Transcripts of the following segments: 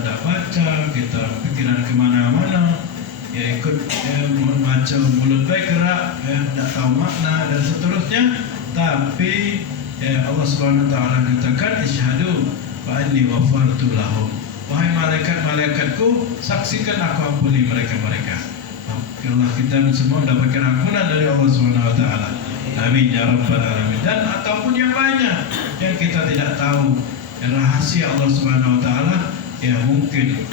tidak baca, kita pikiran kemana-mana, ya ikut baca mulut baik gerak, tidak tahu makna dan seterusnya. Tapi Allah Subhanahu Wa Taala katakan, Ishhadu wa anni ghafartu lahum. Wahai malaikat-malaikatku, saksikan aku ampuni mereka-mereka. Allah, kita semua mendapatkan ampunan dari Allah Subhanahu Wa Taala. Amin ya rabbal alamin. Dan ataupun yang lainnya yang kita tidak tahu, rahasia Allah Subhanahu Wa Taala, ya mungkin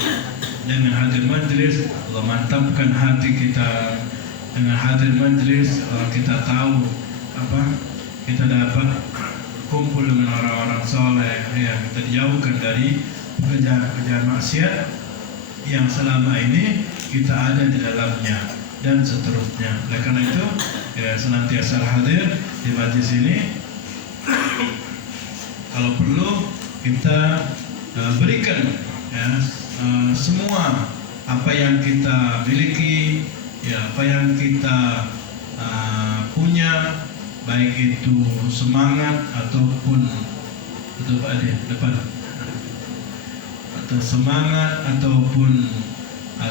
dengan hadir majlis Allah mantapkan hati kita. Dengan hadir majlis kita tahu kita dapat kumpul dengan orang-orang soleh, ya kita dijauhkan dari pekerjaan-pekerjaan maksiat yang selama ini kita ada di dalamnya dan seterusnya. Oleh karena itu, ya senantiasa hadir di majlis ini. Kalau perlu kita berikan ya semua apa yang kita miliki, ya apa yang kita punya, baik itu semangat ataupun atau semangat ataupun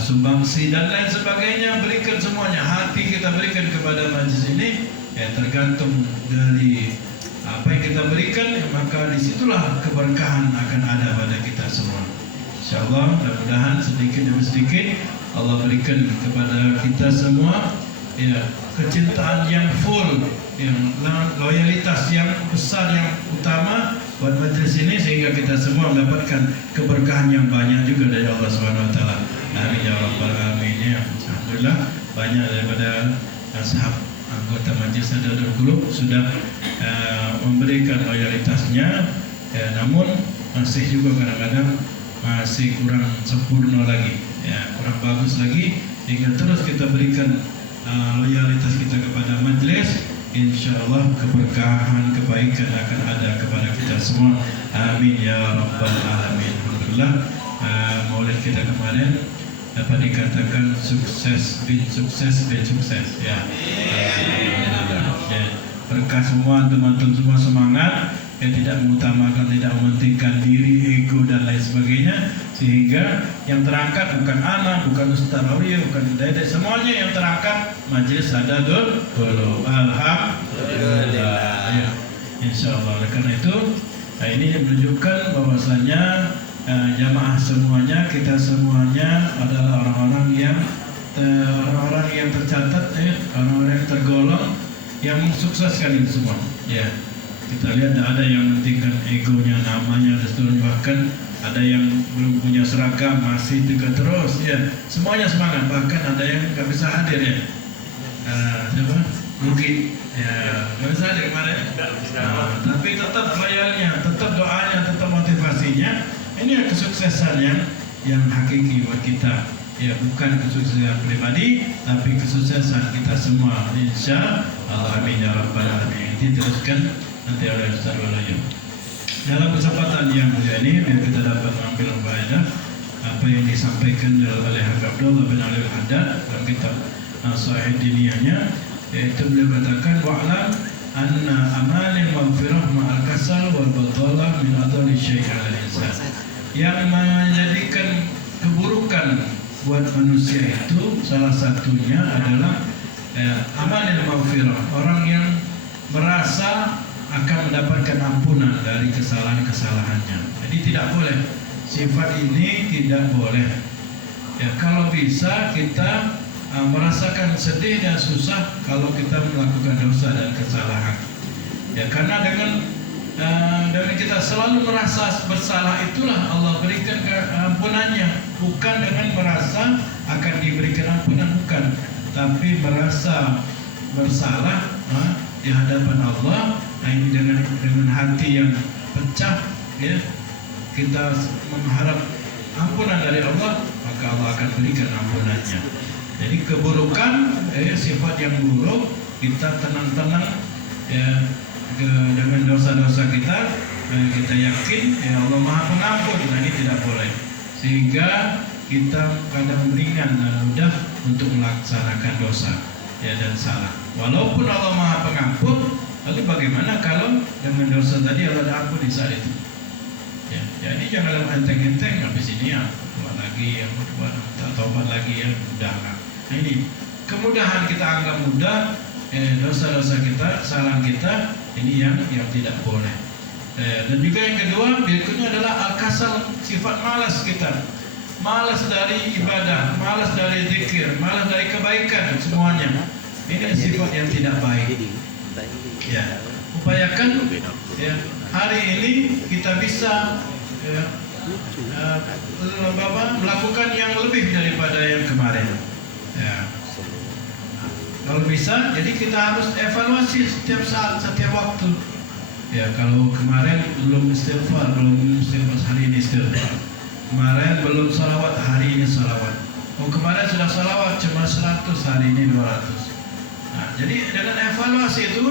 sumbangsi dan lain sebagainya, berikan semuanya. Hati kita berikan kepada majlis ini, ya tergantung dari apa yang kita berikan, ya, maka disitulah keberkahan akan ada pada kita semua. InsyaAllah, mudah-mudahan sedikit demi sedikit Allah berikan kepada kita semua, ya kecintaan yang full, yang loyalitas yang besar, yang utama buat majlis ini, sehingga kita semua mendapatkan keberkahan yang banyak juga dari Allah Subhanahu Wa Taala. Amin ya rabbal alamin. Ya, alhamdulillah banyak daripada sahabat anggota majlis Sadarul Qulub sudah memberikan loyalitasnya, ya, namun masih juga kadang-kadang masih kurang sempurna lagi, ya kurang bagus lagi, sehingga terus kita berikan loyalitas kita kepada majlis. InsyaAllah keberkahan, kebaikan akan ada kepada kita semua. Amin ya rabbal alamin. Alhamdulillah, maulid kita kemarin dapat dikatakan sukses bin sukses bin sukses, ya. Ya, berkah semua, teman-teman semua semangat, ya tidak mengutamakan, tidak mementingkan diri, ego dan lain sebagainya, sehingga yang terangkat bukan anak, bukan Ustaz Aulia, bukan dede, semuanya yang terangkat Majelis Sadarul Qulub. Alhamdulillah. Ya, insyaallah. Oleh karena itu, ini menunjukkan bahwasanya jamaah semuanya, kita semuanya adalah orang-orang yang tercatat, orang-orang yang tergolong yang mensukseskan itu semua. Ya, kita lihat ada yang mementingkan egonya, namanya, dan seterusnya, bahkan ada yang belum punya seragam masih juga terus, ya semuanya semangat, bahkan ada yang nggak bisa hadir, ya siapa? Mungkin ya nggak bisa hadir kemarin, tapi tetap loyalnya, tetap doanya, tetap motivasinya. Ini kesuksesan yang hakiki buat kita, ya bukan kesuksesan pribadi, tapi kesuksesan kita semua. Insya Allah, amin ya rabbal alamin. Diteruskan nanti oleh Ustaz Walayu. Dalam kesempatan yang mulia ini, biar kita dapat mengambil faedah apa yang disampaikan oleh Habib Abdullah bin Ali Al-Haddad dalam kitab Sahih Diniyahnya, yaitu beliau katakan, wa'lam anna amalil maghfirah ma'al kasal wal batalah min adhali syai'in al-insan. Yang menjadikan keburukan buat manusia itu salah satunya adalah amalil maghfirah, orang yang merasa akan mendapatkan ampunan dari kesalahan-kesalahannya. Jadi tidak boleh, sifat ini tidak boleh. Ya, kalau bisa kita merasakan sedih dan susah kalau kita melakukan dosa dan kesalahan. Ya, karena dengan kita selalu merasa bersalah, itulah Allah berikan ampunannya. Bukan dengan merasa akan diberikan ampunan, bukan, tapi merasa bersalah di hadapan Allah. Nah, ini dengan hati yang pecah, ya kita mengharap ampunan dari Allah, maka Allah akan berikan ampunannya. Jadi keburukan, sifat yang buruk, kita tenang-tenang, ya dengan dosa-dosa kita, kita yakin ya Allah Maha Pengampun. Nah, ini tidak boleh, sehingga kita kadang ringan dan mudah untuk melaksanakan dosa, ya dan salah. Walaupun Allah Maha Pengampun, lalu bagaimana kalau dengan dosa tadi Allah ampuni saat itu? Ya, Ya ini jangan enteng-enteng, habis ini ya buat lagi, yang buat taubat lagi yang mudah. Nah ini kemudahan kita anggap mudah, dosa-dosa kita, kesalahan kita, ini yang tidak boleh. Dan juga yang kedua, berikutnya adalah al-kasal, sifat malas kita. Malas dari ibadah, malas dari zikir, malas dari kebaikan semuanya. Ini sifat yang tidak baik. Ya, upayakan ya, hari ini kita bisa melakukan yang lebih daripada yang kemarin. Ya. Kalau bisa, jadi kita harus evaluasi setiap saat, setiap waktu. Ya, kalau kemarin belum istighfar, hari ini istighfar. Kemarin belum salawat, hari ini salawat. Oh, kemarin sudah salawat cuma 100, hari ini 200. Nah, jadi dengan evaluasi itu,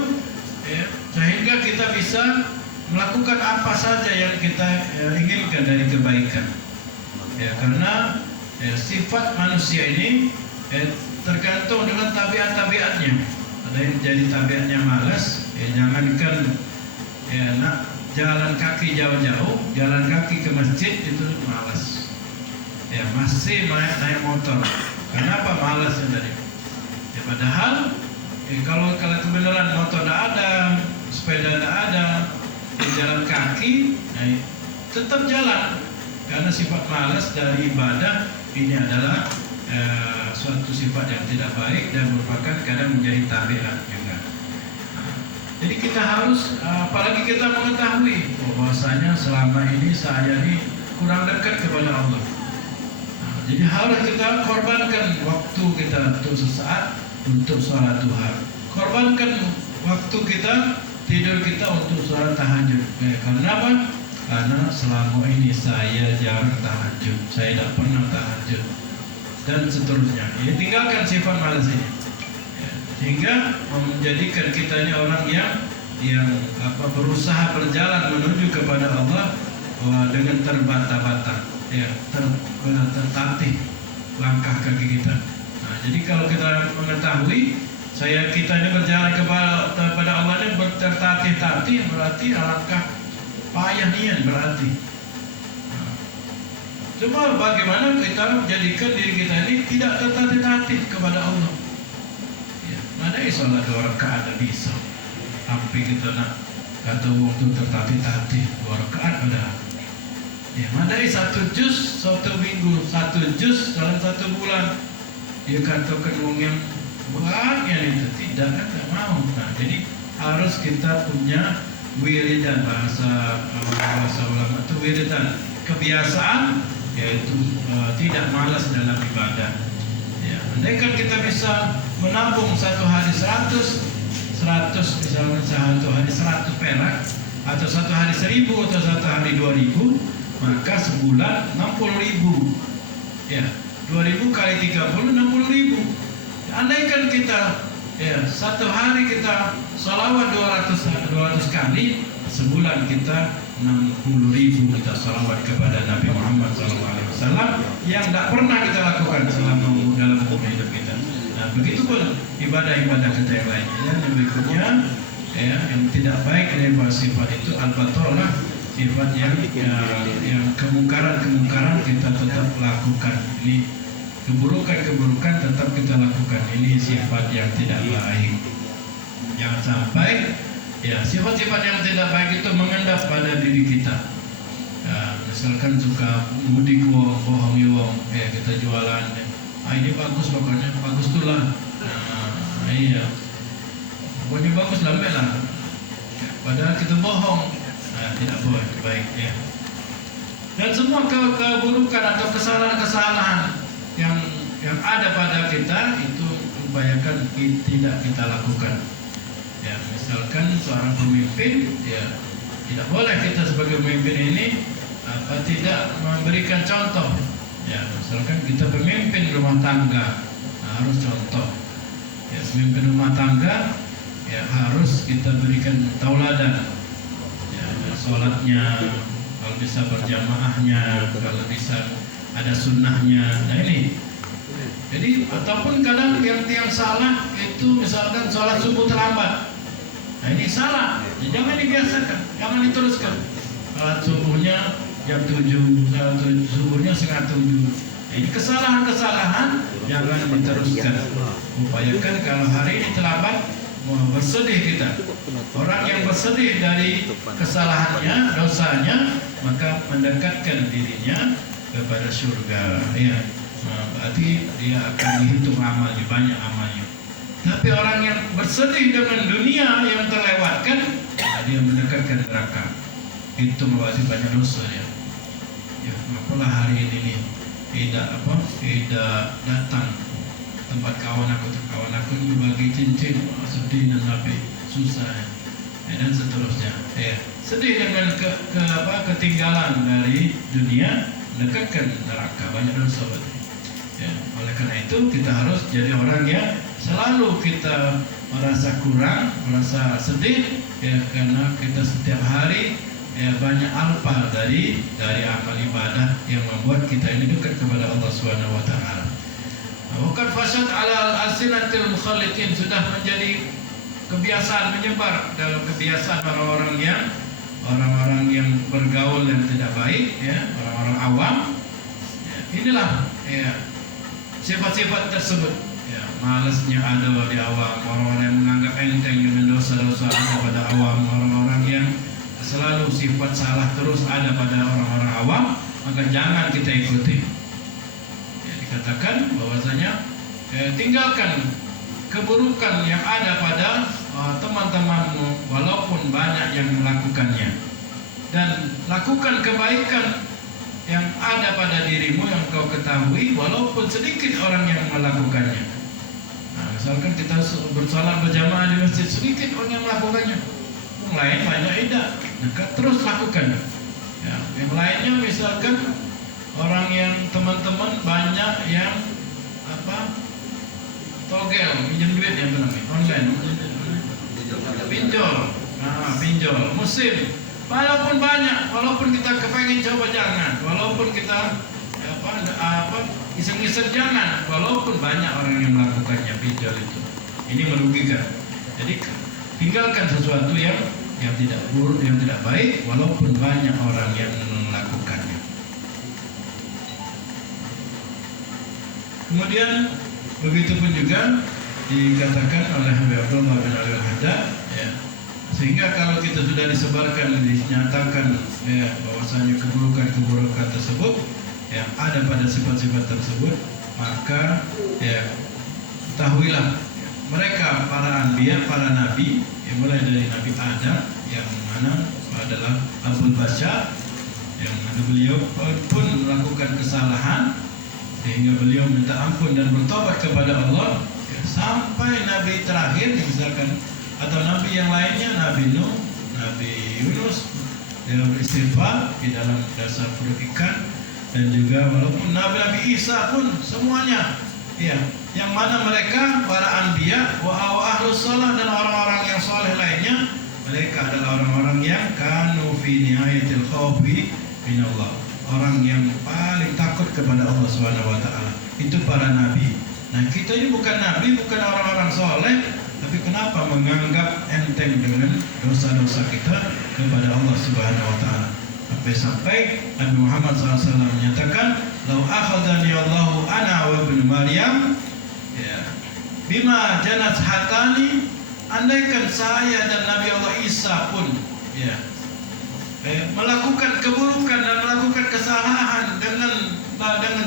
ya, sehingga kita bisa melakukan apa saja yang kita inginkan dari kebaikan. Ya, karena sifat manusia ini tergantung dengan tabiat-tabiatnya. Ada yang jadi tabiatnya malas, jangankan nak jalan kaki jauh-jauh, jalan kaki ke masjid itu malas. Ya, masih naik motor. Kenapa malasnya tadi? Ya, padahal kalau kebenaran motor tidak ada, sepeda tidak ada, jalan kaki, tetap jalan. Karena sifat malas dari ibadah ini adalah suatu sifat yang tidak baik dan merupakan kadang menjadi tabiat juga. Jadi kita harus, apalagi kita mengetahui bahwasanya selama ini saya ini kurang dekat kepada Allah. Jadi harus kita korbankan waktu kita untuk sesaat untuk sholat duha. Korbankan waktu kita tidur kita untuk sholat tahajud. Karena apa? Karena selama ini saya jarang tahajud, saya tidak pernah tahajud dan seterusnya. Ya, tinggalkan sifat malas ini. Sehingga menjadikan kita ini orang yang berusaha berjalan menuju kepada Allah dengan terbata-bata, ya, tertatih langkah kaki kita. Nah, jadi kalau kita mengetahui kita ini berjalan kepada Allah ini tertatih-tatih, berarti langkah payah nian berarti. Nah, cuma bagaimana kita jadikan diri kita ini tidak tertatih-tatih kepada Allah. Ada sholat 2 rakaat ada bisa. Sampai kita nak kata waktu tertatih-tatih 2 rakaat ada. Ya, ada 1 juz 1 minggu, 1 juz dalam 1 bulan. Dia katakan wong yang beratnya itu tidak mau. Nah, jadi harus kita punya wiridan, bahasa ulama itu wiridan, kebiasaan, yaitu tidak malas dalam ibadah. Ya, andaikan kita bisa menabung 1 hari 100 misalnya 1 hari 100 perak, atau 1 hari 1000 atau 1 hari 2000, maka sebulan 60.000. Ya, 2000 kali 30 60.000. Andaikan kita 1 hari kita salawat 200 kali, sebulan kita 60.000 kita salawat kepada Nabi Muhammad SAW yang tidak pernah kita lakukan selama dalam hidup kita. Nah, begitu pun ibadah-ibadah kita yang lainnya. Yang berikutnya, yang tidak baik dari sifat itu al-batalah, sifat yang kemungkaran kita tetap lakukan. Ini keburukan tetap kita lakukan. Ini sifat yang tidak baik. Jangan sampai sifat-sifat yang tidak baik itu mengendap pada diri kita. Misalkan suka mudik wong, bohongi wong, kita jualan. Ini bagus, pokoknya bagus tuh lah. Iya, pokoknya bagus lah, lah. Padahal kita bohong, tidak boleh, baik ya. Dan semua keburukan atau kesalahan-kesalahan yang ada pada kita itu upayakan tidak kita lakukan. Ya, misalkan seorang pemimpin, ya tidak boleh kita sebagai pemimpin ini tidak memberikan contoh. Ya, misalkan kita pemimpin rumah tangga, harus contoh. Ya, pemimpin rumah tangga, ya harus kita berikan tauladan. Ya, sholatnya, kalau bisa berjamaahnya, kalau bisa ada sunnahnya. Nah ini. Jadi ataupun kadang yang salah itu misalkan sholat subuh terlambat. Nah ini salah. Ya, jangan dibiasakan, jangan diteruskan. Sholat subuhnya jam 7, subuhnya setengah 7. Ini kesalahan-kesalahan jangan diteruskan. Upayakan kalau hari ini terlambat, bersedih kita. Orang yang bersedih dari kesalahannya, dosanya, maka mendekatkan dirinya kepada surga. Ya, berarti dia akan dihitung amalnya, banyak amalnya. Tapi orang yang bersedih dengan dunia yang terlewatkan, dia mendekatkan neraka. Itu berarti banyak dosa ya. Ya, apalah hari ini nih tidak datang tempat kawan aku ini bagi cincin, sedih dan sampai susah ya, dan seterusnya ya. Sedih dengan ketinggalan dari dunia, dekatkan neraka, banyak dosa berarti ya. Oleh karena itu kita harus jadi orang yang selalu kita merasa kurang, merasa sedih ya, karena kita setiap hari ya banyak alpa dari amal ibadah yang membuat kita ini dekat kepada Allah Subhanahu wa taala. Bukan fasad ala al-sinatil mukhalitin, sudah menjadi kebiasaan menyebar dalam kebiasaan orang-orang yang bergaul yang tidak baik ya, orang-orang awam. Ya, inilah ya sifat-sifat tersebut. Ya, malasnya ada di awam, orang-orang yang menganggap enteng dengan dosa-dosa ada pada awam, orang-orang yang selalu sifat salah terus ada pada orang-orang awam, maka jangan kita ikuti. Ya, dikatakan bahwasanya tinggalkan keburukan yang ada pada teman-temanmu walaupun banyak yang melakukannya, dan lakukan kebaikan yang ada pada dirimu yang kau ketahui walaupun sedikit orang yang melakukannya. Nah, misalkan kita bersalat berjamaah di masjid, sedikit orang yang melakukannya, yang lain banyak tidak, maka terus lakukan ya. Yang lainnya misalkan orang yang teman-teman banyak yang togel, pinjam duit yang namanya online, pinjol, pinjol musim, walaupun banyak, walaupun kita kepengen coba jangan, walaupun kita iseng-iseng jangan, walaupun banyak orang yang melakukannya, pinjol itu, ini merugikan. Jadi tinggalkan sesuatu yang tidak buruk, yang tidak baik, walaupun banyak orang yang melakukannya. Kemudian begitu pun juga dikatakan oleh Habib Abdullah bin Ali Al-Haddad ya, sehingga kalau kita sudah disebarkan, dinyatakan ya, bahwasanya keburukan-keburukan tersebut yang ada pada sifat-sifat tersebut, maka ya ketahuilah ya, mereka para anbiya, para nabi yang mulai dari Nabi Adam yang mana adalah Abul Bashar, yang mana beliau pun melakukan kesalahan sehingga beliau minta ampun dan bertobat kepada Allah ya, sampai Nabi terakhir misalkan, atau Nabi yang lainnya, Nabi Nuh, Nabi Yunus, dia beristighfar di dalam dasar perut ikan, dan juga walaupun Nabi Isa pun semuanya ya, yang mana mereka para anbiya wa ahlus salah dan orang-orang yang soleh lainnya, mereka adalah orang-orang yang kanu fi nihayatil khawfi minallah, orang yang paling takut kepada Allah Subhanahu wa taala. Itu para nabi. Nah, kita ini bukan nabi, bukan orang-orang soleh, tapi kenapa menganggap enteng dengan dosa-dosa kita kepada Allah Subhanahu wa taala? Sampai Nabi Muhammad SAW menyatakan, "Lau akhadani Allahu ana wa ibnu Maryam ya, bima janat hatani," andaikan saya dan Nabi Allah Isa pun ya melakukan keburukan dan melakukan kesalahan dengan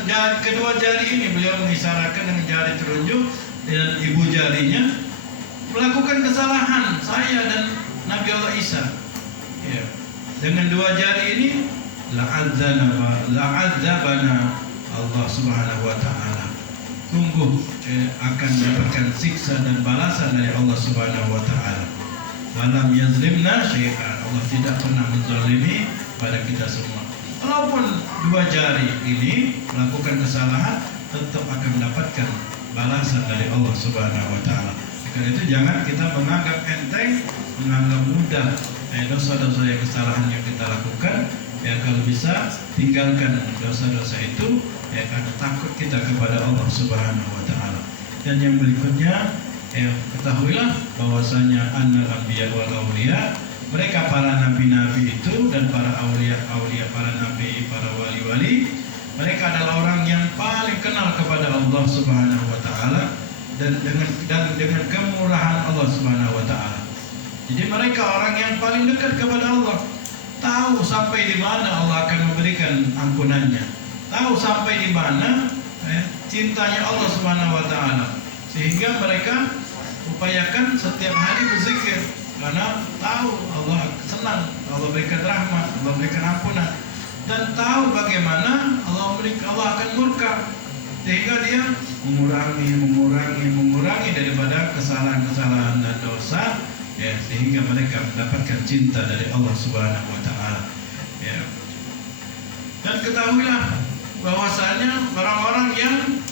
jari, kedua jari ini, beliau mengisyaratkan dengan jari telunjuk dan ibu jarinya, melakukan kesalahan saya dan Nabi Allah Isa ya, dengan dua jari ini, la'adzabana Allah Subhanahu wa taala, sungguh akan mendapatkan siksa dan balasan dari Allah Subhanahu wa taala. Walam yazlimna syai'an, Allah tidak pernah menzalimi pada kita semua. Walaupun dua jari ini melakukan kesalahan, tetap akan mendapatkan balasan dari Allah Subhanahu wa taala. Karena itu jangan kita menganggap enteng, menganggap mudah dosa-dosa yang kesalahan yang kita lakukan. Ya, kalau bisa tinggalkan dosa-dosa itu ya, karena takut kita kepada Allah Subhanahu wa taala. Dan yang berikutnya ya, ketahuilah bahwasanya annal anbiya wal auliya mereka para nabi-nabi itu dan para aulia-aulia, para nabi, para wali-wali, mereka adalah orang yang paling kenal kepada Allah Subhanahu wa taala dan dengan kemurahan Allah Subhanahu wa taala. Jadi mereka orang yang paling dekat kepada Allah, tahu sampai di mana Allah akan memberikan ampunannya, tahu sampai di mana cintanya Allah Subhanahu wa taala, sehingga mereka upayakan setiap hari berzikir karena tahu Allah senang, Allah berikan rahmat, Allah berikan ampunan, dan tahu bagaimana Allah akan murka, sehingga dia mengurangi daripada kesalahan-kesalahan dan dosa, ya, sehingga mereka mendapatkan cinta dari Allah Subhanahu wa taala, ya. Dan ketahuilah bahwasanya orang-orang yang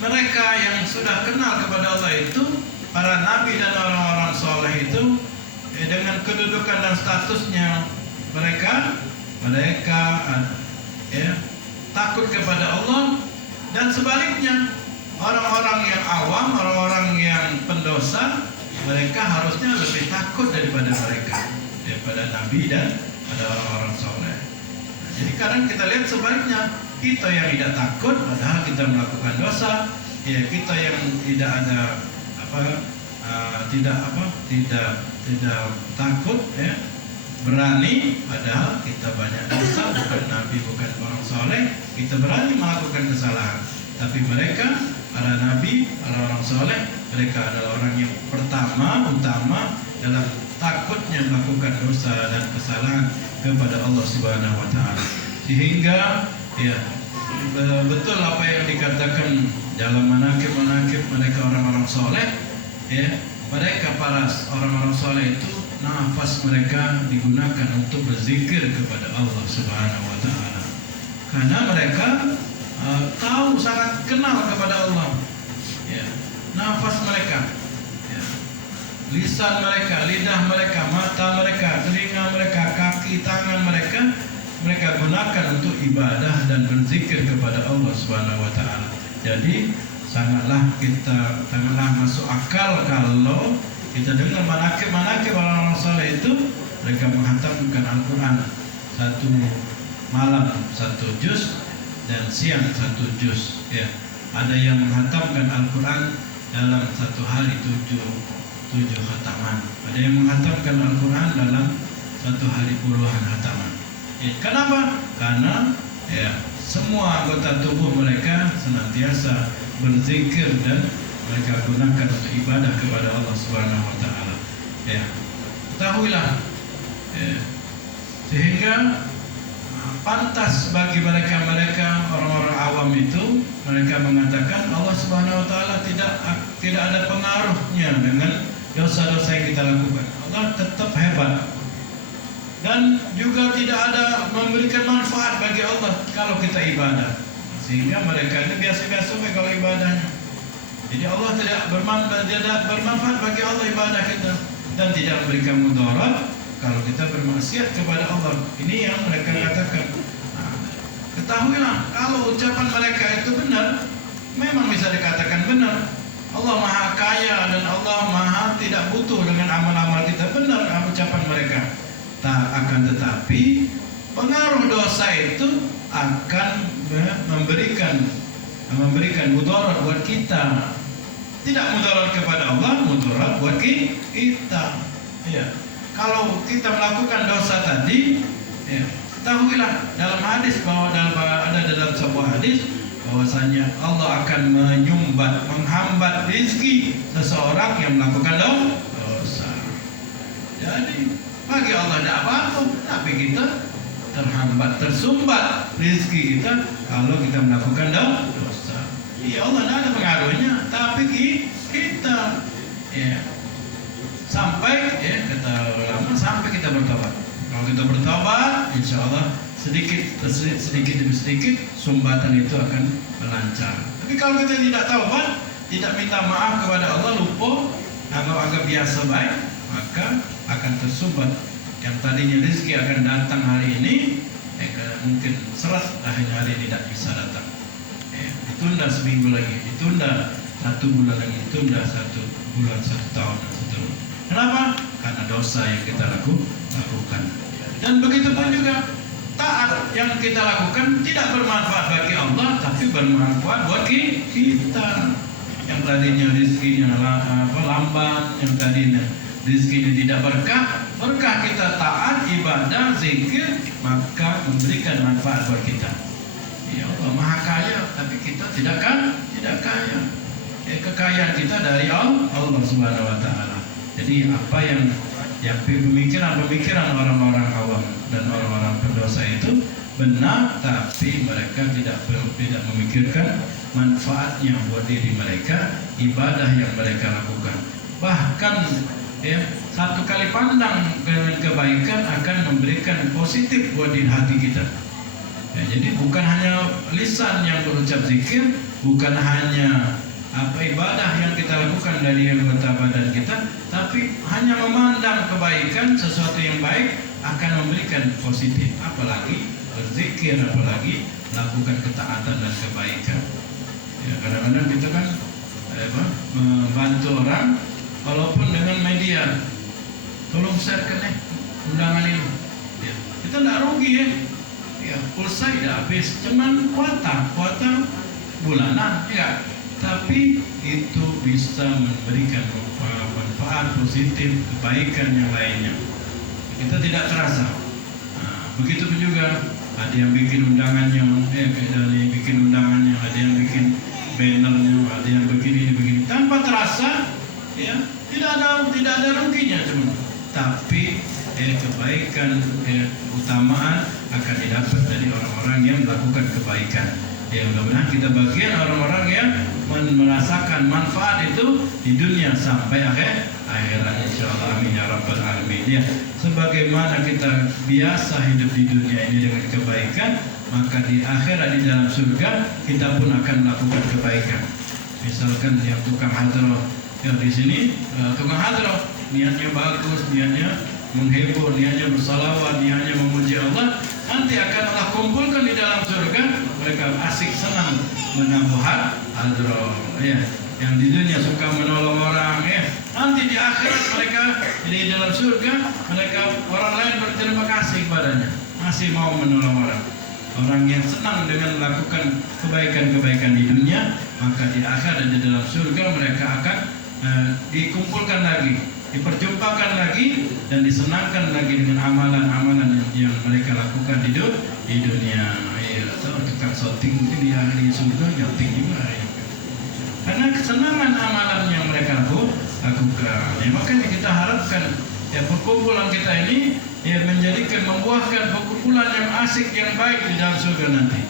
mereka yang sudah kenal kepada Allah itu, para nabi dan orang-orang soleh itu, dengan kedudukan dan statusnya mereka ya, takut kepada Allah, dan sebaliknya orang-orang yang awam, orang-orang yang pendosa, mereka harusnya lebih takut daripada mereka, daripada nabi dan pada orang-orang soleh. Jadi kadang kita lihat sebaliknya, kita yang tidak takut padahal kita melakukan dosa, ya, kita yang tidak ada tidak takut, ya, berani padahal kita banyak dosa, bukan nabi, bukan orang soleh, kita berani melakukan kesalahan. Tapi mereka, para nabi, para orang soleh, mereka adalah orang yang utama dalam takutnya melakukan dosa dan kesalahan kepada Allah Subhanahu wa taala. Sehingga, ya, betul apa yang dikatakan dalam manaqib mereka orang-orang soleh, ya, mereka para orang-orang soleh itu nafas mereka digunakan untuk berzikir kepada Allah Subhanahu wa taala. Karena mereka tahu, sangat kenal kepada Allah, ya. Nafas mereka, ya, lisan mereka, lidah mereka, mata mereka, telinga mereka, kaki, tangan mereka gunakan untuk ibadah dan berzikir kepada Allah Subhanahu wa taala. Jadi sangatlah masuk akal kalau kita dengar manaqib orang-orang saleh itu, mereka menghatamkan Al-Quran satu malam 1 juz dan siang 1 juz, ya. Ada yang menghatamkan Al-Quran dalam 1 hari 7 khataman. Ada yang menghatamkan Al-Quran dalam 1 hari puluhan khataman. Ya, kenapa? Karena, ya, semua anggota tubuh mereka senantiasa berzikir dan mereka gunakan untuk ibadah kepada Allah Subhanahu wa taala, ya. Ketahuilah, ya, sehingga pantas bagi mereka orang-orang awam itu, mereka mengatakan Allah Subhanahu wa taala tidak ada pengaruhnya dengan dosa-dosa yang kita lakukan. Allah tetap hebat. Dan juga tidak ada memberikan manfaat bagi Allah kalau kita ibadah. Sehingga mereka ini biasa-biasa kalau ibadahnya. Jadi Allah tidak bermanfaat bagi Allah ibadah kita, dan tidak memberikan mudarat kalau kita bermaksiat kepada Allah. Ini yang mereka katakan. Ketahuilah, kalau ucapan mereka itu benar, memang bisa dikatakan benar. Allah Maha Kaya dan Allah Maha tidak butuh dengan amal-amal kita. Benar ucapan mereka. Akan tetapi pengaruh dosa itu akan memberikan mudarat buat kita. Tidak mudarat kepada Allah, mudarat buat kita. Ya. Kalau kita melakukan dosa tadi, ya, ketahuilah dalam hadis bahwa ada dalam sebuah hadis bahwasanya Allah akan menghambat rezeki seseorang yang melakukan dosa. Jadi bagi Allah tidak apa-apa, tapi kita tersumbat rezeki kita kalau kita melakukan dosa. Ya, Allah tidak ada pengaruhnya, tapi kita, ya, sampai, ya, kata ulama, sampai kita bertobat. Kalau kita bertobat, insya Allah sedikit demi sedikit sumbatan itu akan melancar. Tapi kalau kita tidak taubat, tidak minta maaf kepada Allah, lupa, anggap biasa baik, maka akan tersumbat. Yang tadinya rezeki akan datang hari ini, mungkin seret hari ini tidak bisa datang. Ditunda seminggu lagi, ditunda 1 bulan lagi, ditunda 1 bulan, 1 tahun, dan seterusnya. Kenapa? Karena dosa yang kita lakukan. Dan begitu pun juga taat yang kita lakukan tidak bermanfaat bagi Allah, tapi bermanfaat buat kita. Yang tadinya rezekinya lambat, yang tadinya rezekinya tidak berkah kita taat, ibadah, zikir, maka memberikan manfaat buat kita. Ya Allah Maha Kaya, tapi kita tidak kaya. Kekayaan kita dari Allah Subhanahu Wa Taala. Jadi apa yang pemikiran orang-orang awam dan orang-orang pendosa itu benar, tapi mereka tidak memikirkan manfaatnya buat diri mereka, ibadah yang mereka lakukan. Bahkan satu kali pandang dengan kebaikan akan memberikan positif buat di hati kita. Jadi bukan hanya lisan yang berucap zikir, bukan hanya ibadah yang kita lakukan dari anggota badan kita, tapi hanya memandang kebaikan, sesuatu yang baik akan memberikan positif. Apalagi berzikir, apalagi lakukan ketaatan dan kebaikan. Kadang-kadang kita kan membantu orang, walaupun dengan media, tolong sharekan undangan ini. Kita tidak rugi pulsa tidak habis, cuman kuota bulanan tapi itu bisa memberikan manfaat positif, kebaikan yang lainnya. Kita tidak terasa. Begitu pun juga ada yang bikin undangannya, ada yang bikin undangannya, ada yang bikin bannernya, ada yang begini, tanpa terasa, tidak ada ruginya teman. Tapi kebaikan, keutamaan akan didapat dari orang-orang yang melakukan kebaikan. Mudah-mudahan kita bagian orang-orang yang merasakan manfaat itu di dunia sampai akhirat, insyaallah, amin ya rabbal alamin. Sebagaimana kita biasa hidup di dunia ini dengan kebaikan, maka di akhirat di dalam surga kita pun akan melakukan kebaikan. Misalkan yang tukang hadroh di sini, tukang hadroh niatnya bagus, niatnya menghibur, niatnya bersalawat, niatnya memuji Allah, nanti akan Allah kumpulkan di dalam surga. Mereka asik senang menambah hadroh, yang di dunia suka menolong orang, nanti di akhirat mereka di dalam surga, mereka orang lain berterima kasih kepadanya, masih mau menolong orang. Orang yang senang dengan melakukan kebaikan-kebaikan di dunia, maka di akhirat di dalam surga mereka akan dikumpulkan lagi, diperjumpakan lagi, dan disenangkan lagi dengan amalan-amalan yang mereka lakukan di dunia. Tukang shooting mungkin di surga nyoting juga, karena kesenangan amalan yang mereka lakukan. Makanya kita harapkan perkumpulan kita ini membuahkan perkumpulan yang asik, yang baik di dalam surga nanti.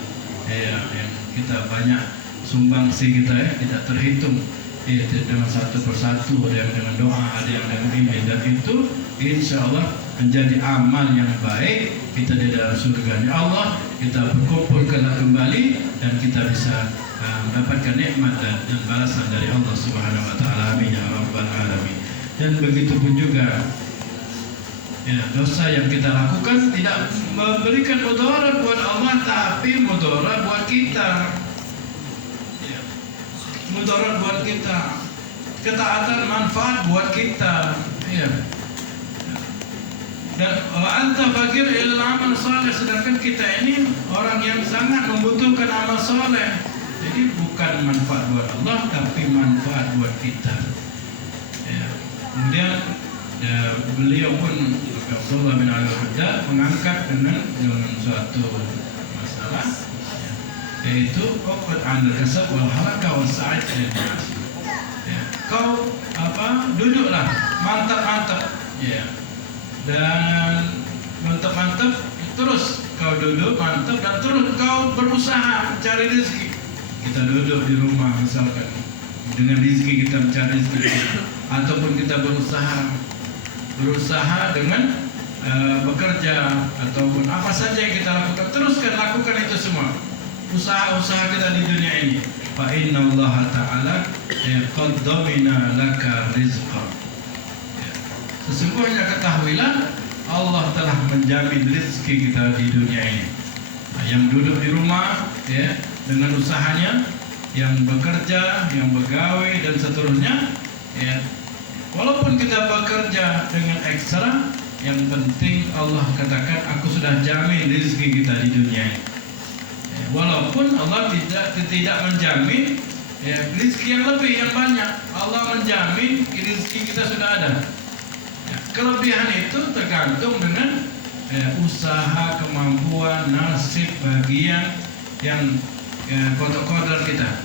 Yang kita banyak sumbangsi kita tidak terhitung. Dengan satu persatu, ada yang dengan doa, ada yang dengan ini, dan itu insya Allah menjadi amal yang baik kita di dalam surga Allah. Kita berkumpulkan kembali dan kita bisa mendapatkan nikmat dan balasan dari Allah Subhanahu Wa Taala, amin ya rabbal alamin. Dan begitu pun juga dosa yang kita lakukan tidak memberikan mudarat buat Allah, tapi mudarat buat kita. Mudarat buat kita, ketaatan manfaat buat kita. Dan anta fakir ilal amal saleh, sedangkan kita ini orang yang sangat membutuhkan amal saleh. Jadi bukan manfaat buat Allah, tapi manfaat buat kita. Kemudian beliau pun Abdullah bin Al-Haddad mengangkat dengan suatu masalah, yaitu uqud anil kasab wal haraka was sa'id lil nas. Kau duduklah mantap-mantap, dan mantap-mantap, terus kau duduk mantap dan terus kau berusaha mencari rezeki. Kita duduk di rumah misalkan, dengan rezeki kita mencari rezeki, ataupun kita berusaha dengan bekerja, ataupun apa saja yang kita lakukan, teruskan lakukan itu semua. Usaha-usaha kita di dunia ini. Fa inna Allah Ta'ala qad damina laka rizqa. Sesungguhnya ketahuilah Allah telah menjamin rezeki kita di dunia ini. Yang duduk di rumah dengan usahanya, yang bekerja, yang begawe dan seterusnya, Walaupun kita bekerja dengan ekstra, yang penting Allah katakan aku sudah jamin rezeki kita di dunia ini. Walaupun Allah tidak menjamin rezeki yang lebih, yang banyak. Allah menjamin rezeki kita sudah ada. Kelebihan itu tergantung dengan usaha, kemampuan, nasib, bagian yang kodok-kodok kita.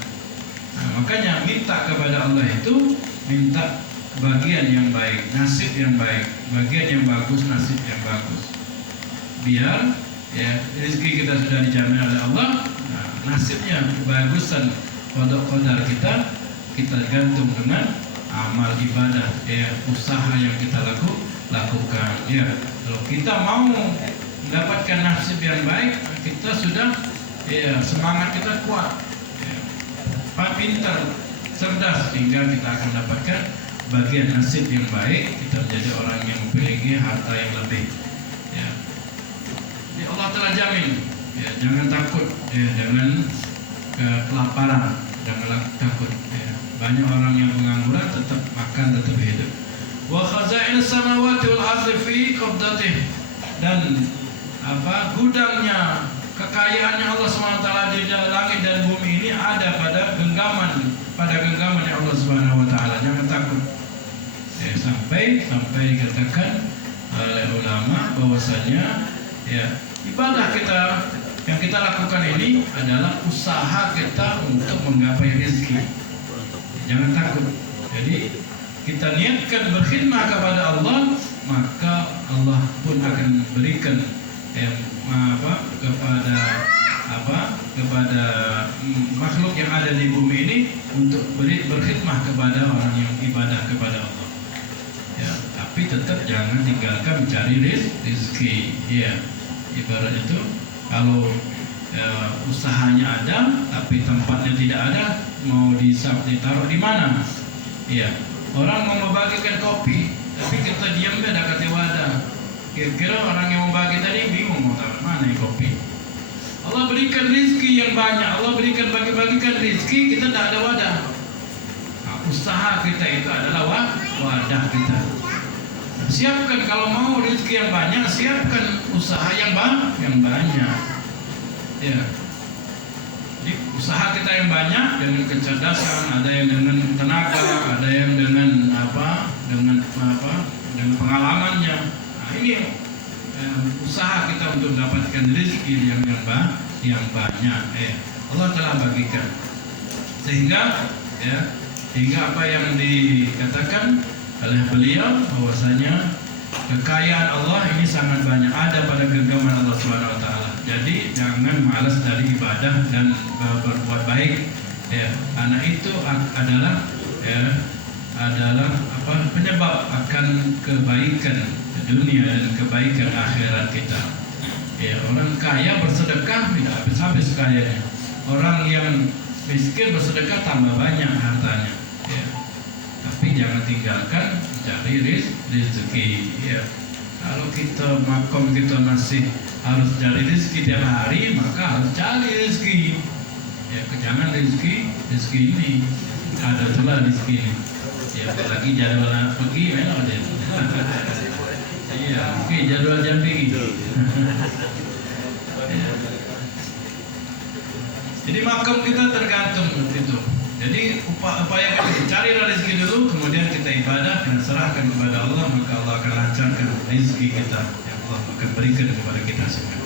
Makanya minta kepada Allah itu minta bagian yang baik, nasib yang baik, bagian yang bagus, nasib yang bagus. Biar rezeki kita sudah dijamin oleh Allah, nasibnya kebagusan kodok-kodok kita gantung dengan amal ibadah, usaha yang kita lakukan. Kalau kita mau mendapatkan nasib yang baik, kita sudah semangat kita kuat, pintar, cerdas, sehingga kita akan mendapatkan bagian nasib yang baik. Kita menjadi orang yang memiliki harta yang lebih. Allah telah jamin. Jangan takut dengan kelaparan, jangan takut. Banyak orang yang pengangguran tetap makan, tetap hidup. Wa khazainus samawati wal ardi fi qabdatih, dan gudangnya, kekayaannya Allah SWT di langit dan bumi ini ada pada genggaman Allah SWT. Jangan takut. Sampai dikatakan oleh ulama bahwasanya ibadah kita yang kita lakukan ini adalah usaha kita untuk menggapai rezeki. Jangan takut. Jadi kita niatkan berkhidmat kepada Allah, maka Allah pun akan berikan kepada makhluk yang ada di bumi ini untuk berkhidmat kepada orang yang ibadah kepada Allah. Tapi tetap jangan tinggalkan mencari rezeki. Ibarat itu kalau usahanya ada tapi tempatnya tidak ada, mau ditaruh di mana? Orang mau membagikan kopi tapi kita diam dah kata wadah. Kira-kira orang yang membagi tadi bingung mau taruh mana kopi. Allah berikan rezeki yang banyak, Allah berikan bagi-bagikan rezeki, kita tidak ada wadah. Usaha kita itu adalah wadah kita. Siapkan kalau mau rezeki yang banyak, siapkan usaha yang banyak. Jadi usaha kita yang banyak dengan kecerdasan, ada yang dengan tenaga, ada yang dengan dengan pengalamannya. Ini usaha kita untuk mendapatkan rezeki yang banyak. Allah telah bagikan sehingga apa yang dikatakan oleh beliau bahwasanya kekayaan Allah ini sangat banyak, ada pada genggaman Allah Subhanahu wa taala. Jadi jangan malas dari ibadah dan berbuat baik. Anak itu adalah penyebab akan kebaikan dunia dan kebaikan akhirat kita. Orang kaya bersedekah tidak habis-habis kayanya. Orang yang miskin bersedekah tambah banyak hartanya. Tapi jangan tinggalkan mencari rezeki. Kalau kita makom kita masih harus cari rezeki tiap hari, maka harus cari rezeki. Jangan rezeki ini ada pula rezeki ini. Apalagi jadwal pergi memang ada. Oke, jadwal jam pergi. Jadi makom kita tergantung itu. Jadi upayakan cari rezeki dulu, kemudian kita ibadah dan serahkan kepada Allah, maka Allah akan lancarkan rezeki kita yang Allah akan berikan kepada kita semua.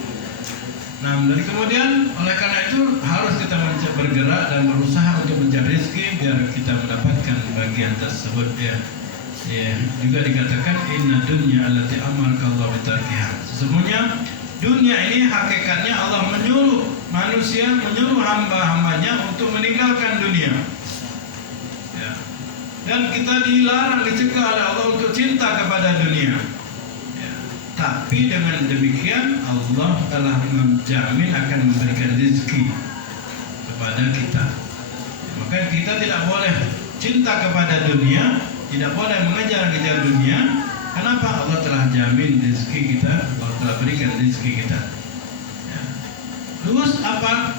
Dan kemudian oleh karena itu harus kita bergerak dan berusaha untuk mencari rezeki biar kita mendapatkan bagian tersebut. Juga dikatakan inna dunya allati amarka Allah bitarkiha. Sesungguhnya dunia ini hakikatnya Allah menyuruh manusia, menyuruh hamba-hambanya untuk meninggalkan dunia. Dan kita dilarang, dicegah oleh Allah untuk cinta kepada dunia. Tapi dengan demikian Allah telah menjamin akan memberikan rezeki kepada kita. Maka kita tidak boleh cinta kepada dunia, tidak boleh mengejar-ngejar dunia. Kenapa? Allah telah jamin rezeki kita, Allah telah berikan rezeki kita. Terus apa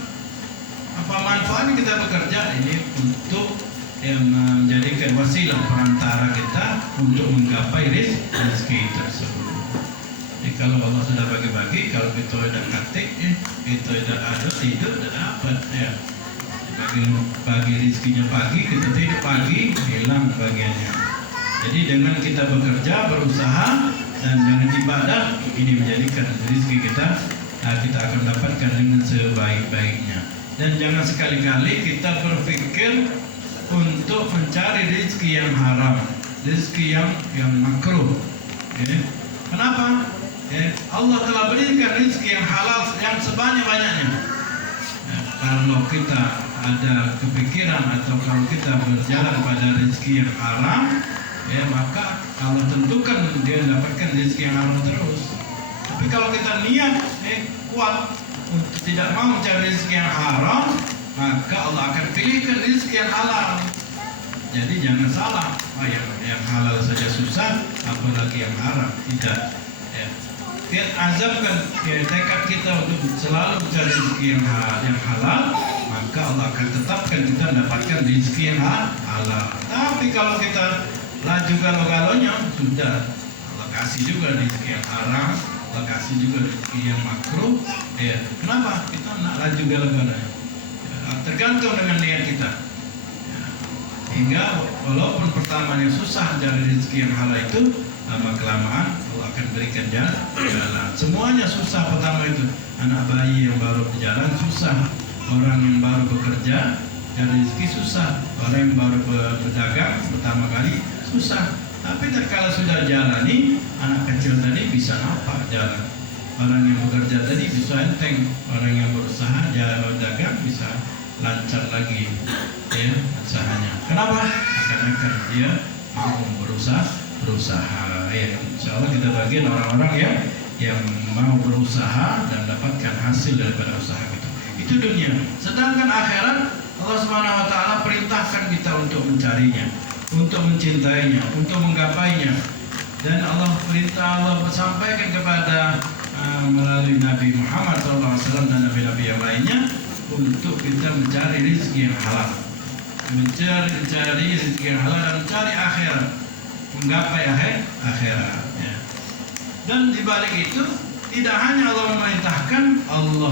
manfaatnya kita bekerja ini untuk yang menjadikan wasilah perantara kita untuk menggapai rezeki tersebut. Jadi kalau Allah sudah bagi-bagi, kalau kita udah katik, kita udah ada tidur, udah dapat ya. Bagi rezekinya pagi, kita tidur pagi, hilang bagiannya. Jadi dengan kita bekerja, berusaha dan dengan ibadah, ini menjadikan rezeki kita akan dapatkan dengan sebaik-baiknya. Dan jangan sekali-kali kita berpikir untuk mencari rezeki yang haram, rezeki yang makruh. Kenapa? Allah telah berikan rezeki yang halal yang sebanyak-banyaknya. Kalau kita ada kepikiran atau kalau kita berjalan pada rezeki yang haram, maka Allah tentukan dia mendapatkan rezeki yang haram terus. Tapi kalau kita niat kuat untuk tidak mau mencari rezeki yang haram, maka Allah akan pilihkan rezeki yang halal. Jadi jangan salah, yang halal saja susah, apalagi yang haram. Tidak. Azamkan tekad kita untuk selalu mencari rezeki yang halal, maka Allah akan tetapkan kita mendapatkan rezeki yang halal. Tapi kalau kita laju galau-galaunya, sudah Allah kasih juga rezeki yang haram, Allah kasih juga rezeki yang makruh. Kenapa? Kita nak laju galau-galaunya. Tergantung dengan niat kita. Hingga walaupun pertamanya susah mencari rezeki yang halal itu, lama kelamaan Allah akan berikan jalan. Semuanya susah pertama itu. Anak bayi yang baru berjalan susah, orang yang baru bekerja cari rezeki susah, orang yang baru berdagang pertama kali susah. Tapi kalau sudah jalani, anak kecil tadi bisa nampak jalan. Orang yang bekerja tadi bisa enteng, orang yang berusaha dagang bisa lancar lagi usahanya. Kenapa? Karena dia mau berusaha. Insya Allah kita bagian orang-orang yang mau berusaha dan dapatkan hasil daripada usaha itu. Itu dunia. Sedangkan akhirat, Allah Subhanahu Wa Taala perintahkan kita untuk mencarinya, untuk mencintainya, untuk menggapainya. Dan Allah sampaikan kepada melalui Nabi Muhammad SAW dan Nabi-Nabi yang lainnya untuk kita mencari rezeki yang halal, mencari rezeki yang halal dan mencari akhirat, menggapai akhirat. Dan di balik itu tidak hanya Allah memerintahkan, Allah